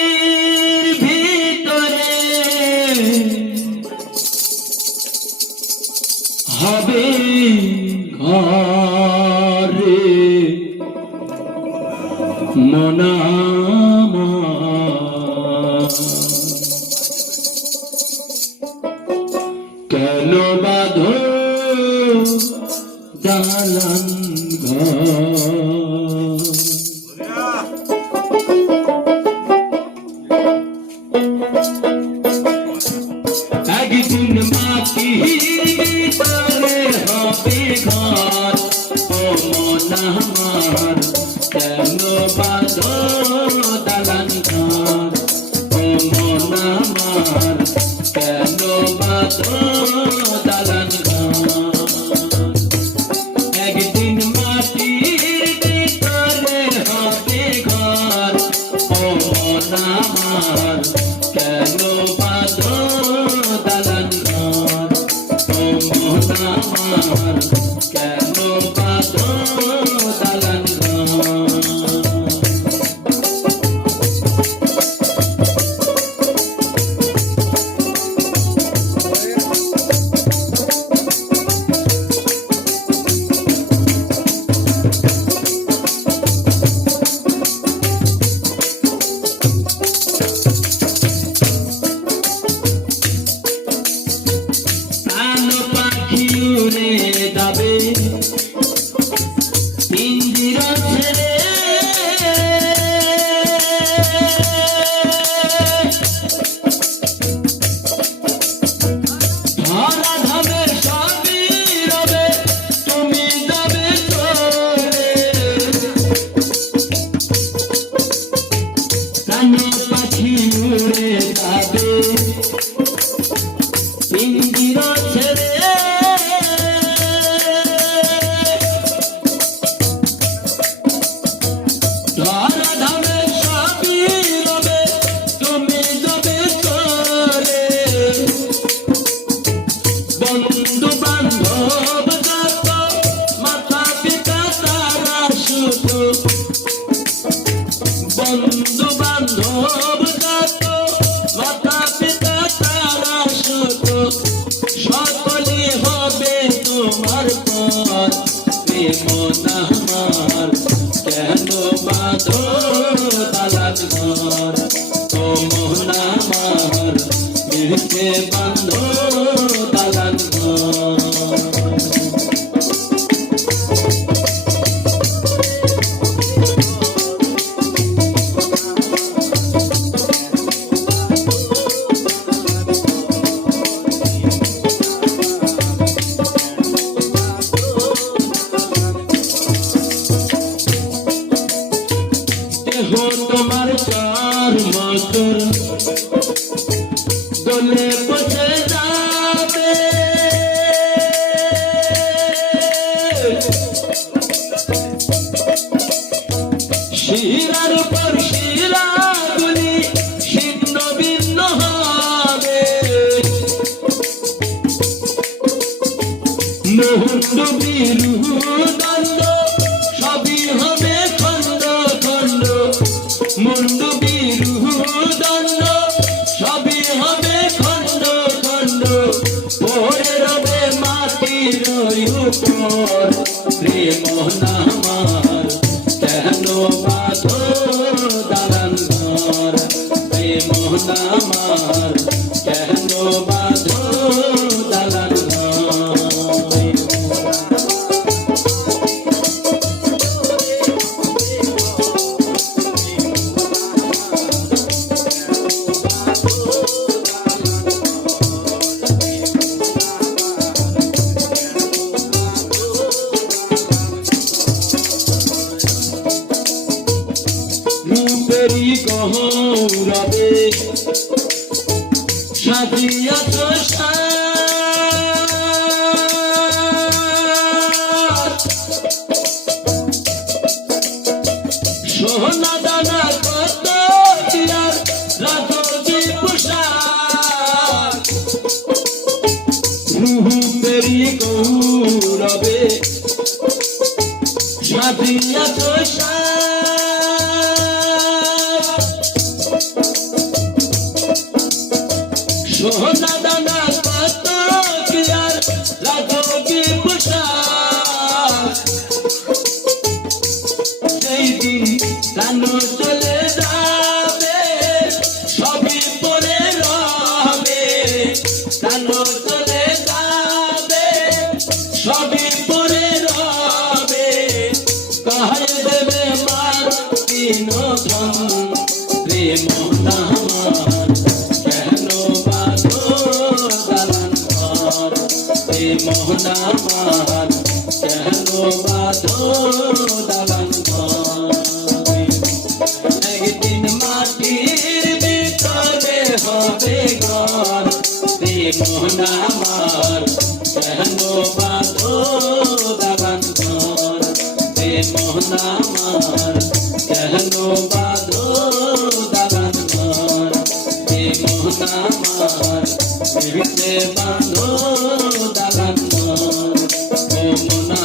মাটির ভিতরে হবে ঘরে মনামা কেন বাঁধো দালান ঘর একদিন মাটির ভিতরে হবে ঘর ও মন আমার কেন বাঁধো দালান ঘর ও মন আমার কেন বাঁধো দালান ঘর একদিন মাটির ভিতরে হবে ঘর ও মন আমার কেন বাঁধো দালান ঘর ও মন আমার কেন বাঁধো দালান ঘর উড়ে যাবে পিঞ্জিরা ছেড়ে ধরা ধামে সবই রবে তুমি যাবে চলে প্রাণ পাখি উড়ে যাবে পিঞ্জিরা ছেড়ে বন্ধু বান্ধব যত মাতা পিতা তারা শুধু বন্ধু বান্ধব যত মাতা পিতা তারা শুধু সকলে হবে তোমার পর প্রেম আমার কেন বাঁধো দালান ঘর ও মন আমার মিলতে বাঁধো দালান ঘর দেহ তোমার চার মতর দোলে বসে যাবে শিরার উপর শিরাগুলি ছিন্ন ভিন্ন হবে মুহুর্ত বিরুদণ্ড সবই হবে খণ্ড খণ্ড মুন্ড বিরুদণ্ড সবই হবে খণ্ড খণ্ড পড়ে রবে মাটির উপর প্রেম আমার কেন বাঁধো দালান ঘর প্রেম আমার কেন বাঁধো দালান ঘর রূপেরি গৌরবে সাজিয়াছ সোনা দানা কত টিয়ার রাজী পোশাক রূপেরি গৌরবে বাঁধিয়া তো সোনা দানা কত কি আর রাখো কি পোশাক সেই দিন জানো চলে যাবে সবই পরে রবে জানো চলে যাবে সবই পরে রবে কাহে দেবে মার বিনোদন প্রেম আমার কেন বাঁধো দালান ঘর প্রেম আমার কেন বাঁধো দালান ঘর একদিন মাটির ভিতরে হবে ঘর প্রেম আমার কেন বাঁধো দালান ঘর প্রেম আমার কেন বাঁধো দালান ঘর প্রেম আমার বিবিতে বাঁধো দালান ঘর ও মনা